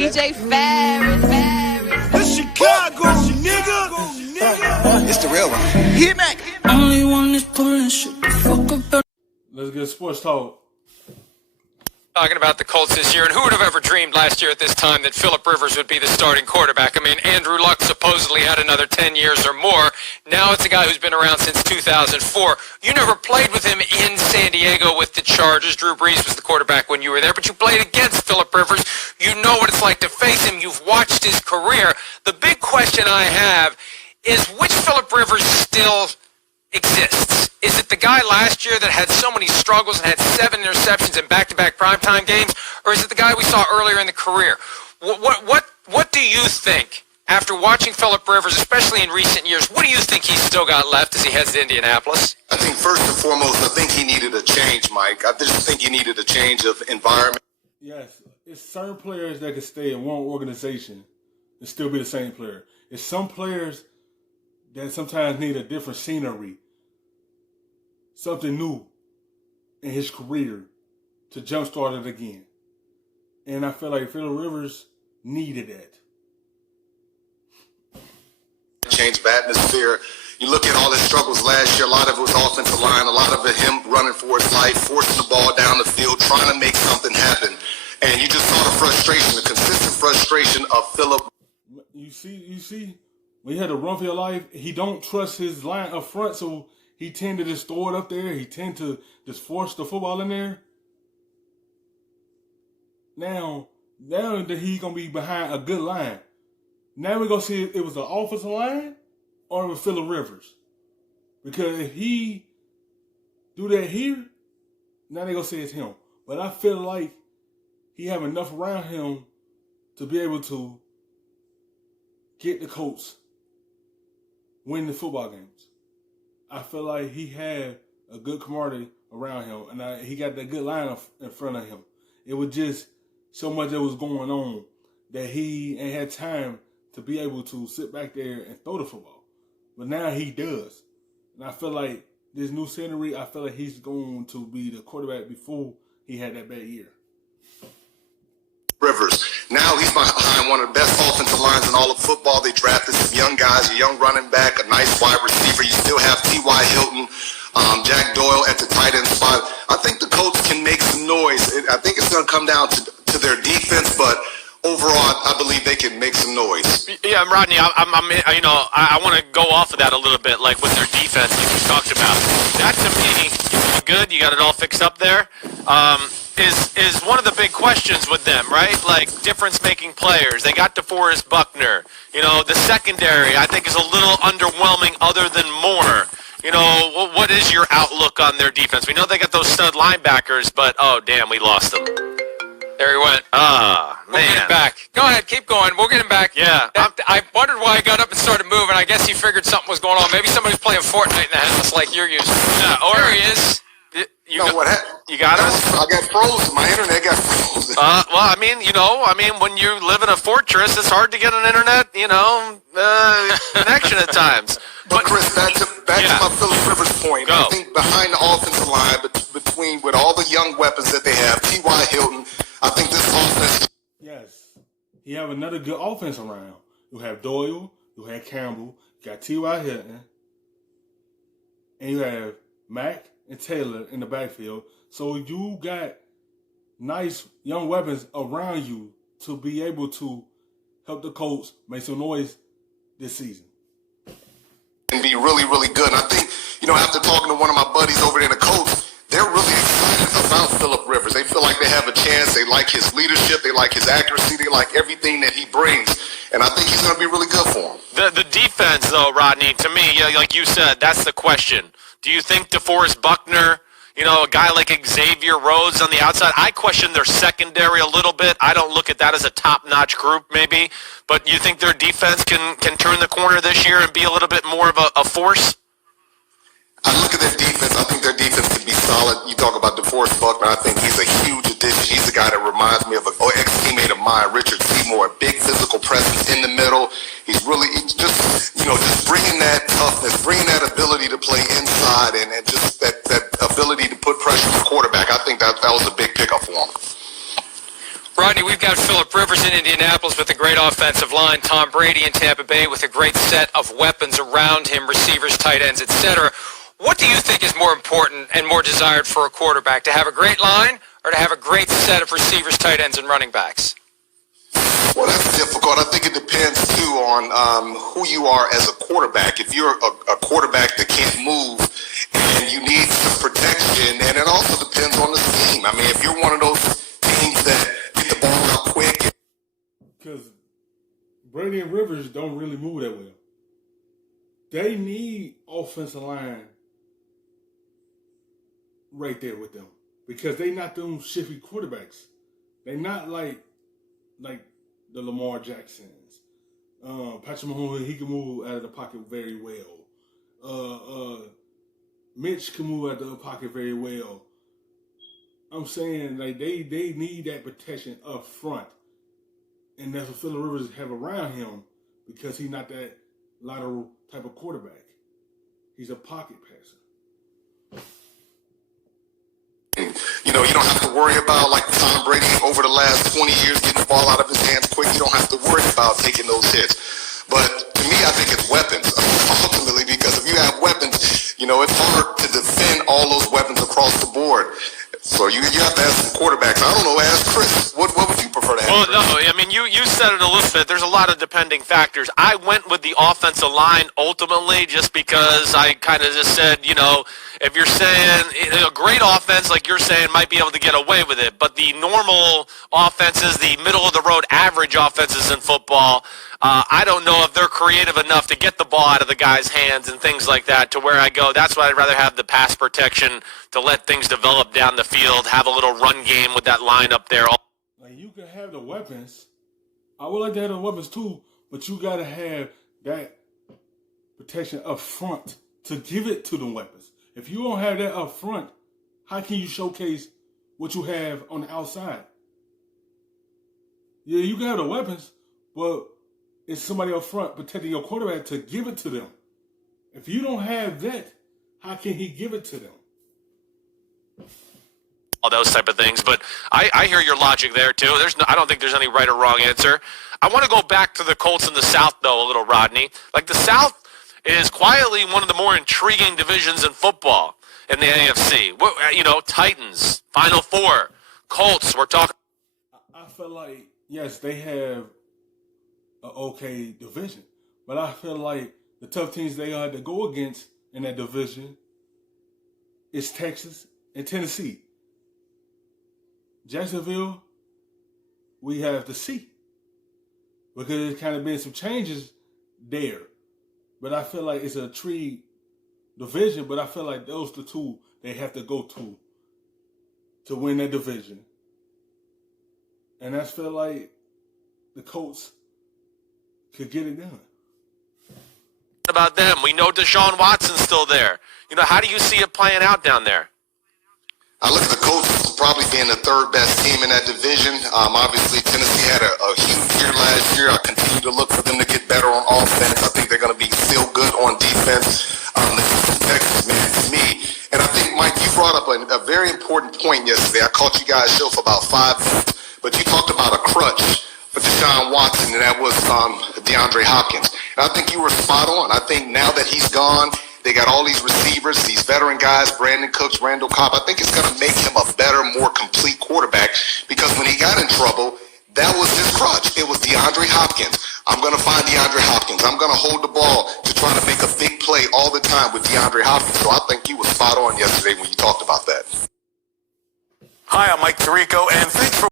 DJ Ferris. The Chicago, nigga. It's the real one. Hit me. Only one is pulling shit the fuck up. Let's get sports talk. Talking about the Colts this year, and who would have ever dreamed last year at this time that Phillip Rivers would be the starting quarterback? I mean, Andrew Luck supposedly had another 10 years or more. Now it's a guy who's been around since 2004. You never played with him in San Diego with the Chargers. Drew Brees was the quarterback when you were there, but you played against Phillip Rivers. You know what it's like to face him. You've watched his career. The big question I have is, which Phillip Rivers still exists? Is it the guy last year that had so many struggles and had 7 interceptions in back-to-back primetime games, or is it the guy we saw earlier in the career? What do you think, after watching Phillip Rivers, especially in recent years, what do you think he's still got left as he heads to Indianapolis? I think first and foremost, I think he needed a change, Mike. I just think he needed a change of environment. Yes, it's certain players that can stay in one organization and still be the same player. It's some players that sometimes need a different scenery, something new in his career to jumpstart it again. And I feel like Phillip Rivers needed that. Change of atmosphere. You look at all his struggles last year, a lot of it was offensive line, a lot of it him running for his life, forcing the ball down the field, trying to make something happen. And you just saw the frustration, the consistent frustration of Phillip. You see, when he had to run for your life, he don't trust his line up front, so he tend to just throw it up there. He tend to just force the football in there. Now that he's going to be behind a good line, now we're going to see if it was the offensive line or it was Phillip Rivers. Because if he do that here, now they're going to say it's him. But I feel like he have enough around him to be able to get the Colts win the football games. I feel like he had a good camaraderie around him, and he got that good line in front of him. It was just so much that was going on that he ain't had time to be able to sit back there and throw the football. But now he does. And I feel like this new scenery, I feel like he's going to be the quarterback before he had that bad year. Rivers. Now he's behind one of the best offensive lines in all of football. They drafted some young guys, a young running back, a nice wide receiver. You still have T.Y. Hilton, Jack Doyle at the tight end spot. I think the Colts can make some noise. I think it's going to come down to their defense, but overall, I believe they can make some noise. Yeah, Rodney, I want to go off of that a little bit, like with their defense, like you talked about. That to me, you good. You got it all fixed up there. Is one of the big questions with them, right? Like difference-making players. They got DeForest Buckner. You know, the secondary I think is a little underwhelming other than Moore. You know, what is your outlook on their defense? We know they got those stud linebackers, but oh damn, we lost them. There he went. Man. We'll get him back. Go ahead, keep going. We'll get him back. Yeah. I wondered why he got up and started moving. I guess he figured something was going on. Maybe somebody was playing Fortnite in the house like you're used to. Yeah, or there he is. What happened? You got us? I got frozen. My internet got frozen. Well, I mean, when you live in a fortress, it's hard to get an internet, connection at times. But Chris, back to my Phillip Rivers point. Go. I think behind the offensive line, with all the young weapons that they have, T.Y. Hilton, I think this offense. Yes, he have another good offense around. You have Doyle, you have Campbell, you got T.Y. Hilton, and you have Mack and Taylor in the backfield. So you got nice young weapons around you to be able to help the Colts make some noise this season. And be really, really good. And I think, after talking to one of my buddies over there in the Colts, they're really excited about Phillip Rivers. They feel like they have a chance. They like his leadership. They like his accuracy. They like everything that he brings. And I think he's going to be really good for him. The defense, though, Rodney, to me, like you said, that's the question. Do you think DeForest Buckner, a guy like Xavier Rhodes on the outside? I question their secondary a little bit. I don't look at that as a top-notch group, maybe. But you think their defense can turn the corner this year and be a little bit more of a force? I look at their defense. I think their defense could be solid. You talk about DeForest Buckner. I think he's a huge addition. He's a guy that reminds me of an ex-teammate of mine, Richard Seymour. A big physical presence in the middle. He's really just bringing that toughness, bringing that ability to play inside, and just that ability to put pressure on the quarterback. I think that was a big pickup for him. Rodney, we've got Phillip Rivers in Indianapolis with a great offensive line, Tom Brady in Tampa Bay with a great set of weapons around him, receivers, tight ends, etc. What do you think is more important and more desired for a quarterback, to have a great line or to have a great set of receivers, tight ends, and running backs? Well, that's difficult. I think it depends, too, on who you are as a quarterback. If you're a quarterback that can't move and you need some protection, and it also depends on the scheme. I mean, if you're one of those teams that get the ball out quick. Because Brady and Rivers don't really move that well. They need offensive line right there with them, because they not them shifty quarterbacks. They not like the Lamar Jacksons. Patrick Mahomes, he can move out of the pocket very well. Mitch can move out of the pocket very well. I'm saying, like, they need that protection up front. And that's what Phillip Rivers have around him, because he's not that lateral type of quarterback. He's a pocket passer. You know, you don't have to worry about, like Tom Brady over the last 20 years, getting the ball out of his hands quick. You don't have to worry about taking those hits. But to me, I think it's weapons, ultimately, because if you have weapons, you know, it's hard to defend all those weapons across the board. So you have to ask some quarterbacks. I don't know, ask Chris. What would you prefer to have? Well, no, I mean, you said it a little bit. There's a lot of depending factors. I went with the offensive line ultimately just because I kind of just said, you know, if you're saying a great offense, like you're saying, might be able to get away with it. But the normal offenses, the middle-of-the-road average offenses in football, I don't know if they're creative enough to get the ball out of the guy's hands and things like that, to where I go, that's why I'd rather have the pass protection to let things develop down the field, have a little run game with that line up there. Like, you can have the weapons. I would like to have the weapons too, but you got to have that protection up front to give it to the weapons. If you don't have that up front, how can you showcase what you have on the outside? Yeah, you can have the weapons, but it's somebody up front protecting your quarterback to give it to them. If you don't have that, how can he give it to them? All those type of things, but I hear your logic there too. I don't think there's any right or wrong answer. I want to go back to the Colts in the South though a little, Rodney. Like, the South is quietly one of the more intriguing divisions in football in the AFC. You know, Titans, Final Four, Colts. We're talking. I feel like, yes, they have an okay division, but I feel like the tough teams they had to go against in that division is Texas and Tennessee. Jacksonville, we have to see, because there's kind of been some changes there. But I feel like it's a tree division, but I feel like those the two they have to go to win that division. And I feel like the Colts could get it done. About them, we know Deshaun Watson's still there. You know, how do you see it playing out down there? I look at the Colts probably being the third best team in that division. Obviously, Tennessee had a huge year last year. I continue to look for them to get better on offense. I think they're going to be still good on defense. The Texas, man, to me. And I think, Mike, you brought up a very important point yesterday. I caught you guys' show for about 5 minutes, but you talked about a crutch for Deshaun Watson, and that was DeAndre Hopkins. And I think you were spot on. I think now that he's gone, they got all these receivers, these veteran guys, Brandon Cooks, Randall Cobb. I think it's going to make him a better, more complete quarterback, because when he got in trouble, that was his crutch. It was DeAndre Hopkins. I'm going to find DeAndre Hopkins. I'm going to hold the ball to try to make a big play all the time with DeAndre Hopkins. So I think you were spot on yesterday when you talked about that. Hi, I'm Mike Tirico, and thanks for